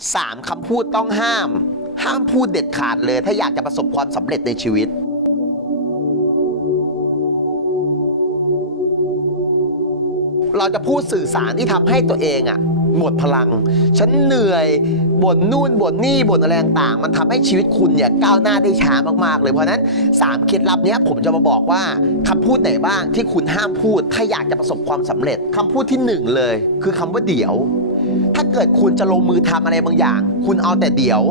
3คำพูดต้องห้าม ห้ามพูดเด็ดขาดเลย ถ้าอยากจะประสบความสำเร็จในชีวิต เราจะพูดสื่อสารที่ทำให้ตัวเองอะหมดพลัง ฉันเหนื่อยบ่นนู่นบ่นนี่บ่นอะไรต่างๆ มันทำให้ชีวิตคุณเนี่ยก้าวหน้าได้ช้ามากๆ เลยเพราะนั้น 3 เคล็ดลับเนี้ยผมจะมาบอกว่าคำพูดไหนบ้างที่คุณห้ามพูด ถ้าอยากจะประสบความสำเร็จคำพูดที่หนึ่งเลย คือคำว่าเดี๋ยว ถ้าเกิดคุณจะลงมือทำอะไรบางอย่าง คุณเอาแต่เดี๋ยว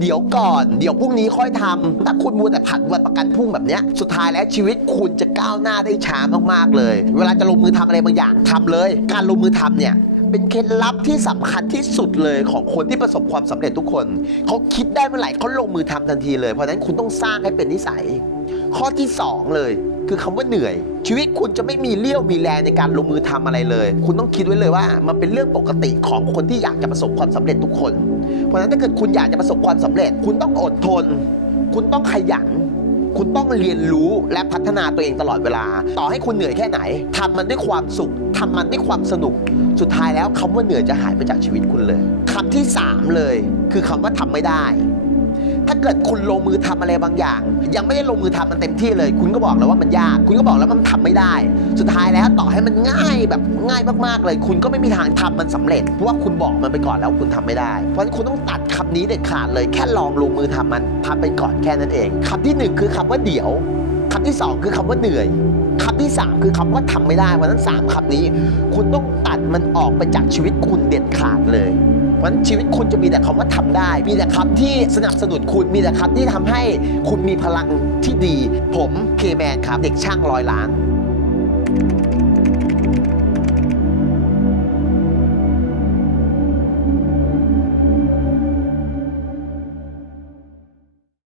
เดี๋ยวก่อน เดี๋ยวพรุ่งนี้ค่อยทำถ้าคุณมัวแต่ผัดวันประกันพรุ่งแบบเนี้ยสุดท้ายแล้วชีวิตคุณจะก้าวหน้าได้ช้ามากๆเลย เวลาจะลงมือทำอะไรบางอย่างทำเลย การลงมือทำเนี่ยเป็นเคล็ดลับที่สำคัญที่สุดเลยของคนที่ประสบความสำเร็จทุกคน เขาคิดได้เมื่อไหร่เขาลงมือทำทันทีเลย เพราะฉะนั้นคุณต้องสร้างให้เป็นนิสัย ข้อที่ 2 เลย คือคำว่าเหนื่อย ชีวิตคุณจะไม่มีเลี้ยวมีแรงในการลงมือทำอะไรเลย คุณต้องคิดไว้เลยว่า มันเป็นเรื่องปกติของคนที่อยากจะประสบความสำเร็จทุกคน เพราะฉะนั้นถ้าเกิดคุณอยากจะประสบความสำเร็จ คุณต้องอดทน คุณต้องขยัน คุณต้องเรียนรู้และพัฒนาตัวเองตลอดเวลา ต่อให้คุณเหนื่อยแค่ไหนทำมันด้วยความสุขทำมันด้วยความสนุก สุดท้ายแล้วคำว่าเหนื่อยจะหายไปจากชีวิตคุณเลยคำที่สามเลย คือคำว่าทำไม่ได้ ถ้าเกิดคุณลงมือทำอะไรบางอย่าง ยังไม่ได้ลงมือทำมันเต็มที่เลย คุณก็บอกแล้วว่ามันยาก คุณก็บอกแล้วมันทำไม่ได้ สุดท้ายแล้วต่อให้มันง่ายแบบง่ายมากๆเลย คุณก็ไม่มีทางทำมันสำเร็จเพราะว่าคุณบอกมันไปก่อนแล้วคุณทำไม่ได้ เพราะฉะนั้นคุณต้องตัดคำนี้เด็ดขาดเลย แค่ลองลงมือทำมันทำไปก่อนแค่นั้นเองคำที่หนึ่งคือคำว่าเดี๋ยว คำที่สองคือคำว่าเหนื่อยคำที่สามคือคำว่าทำไม่ได้เพราะนั้นสามคำนี้ คุณต้องตัดมันออกไปจากชีวิตคุณเด็ดขาดเลยเพราะฉะนั้นชีวิตคุณจะมีแต่คำว่าทำได้ มีแต่คำที่สนับสนุนคุณมีแต่คำที่ทำให้คุณมีพลังที่ดี ผมเคแมนครับ เด็กช่างร้อยล้าน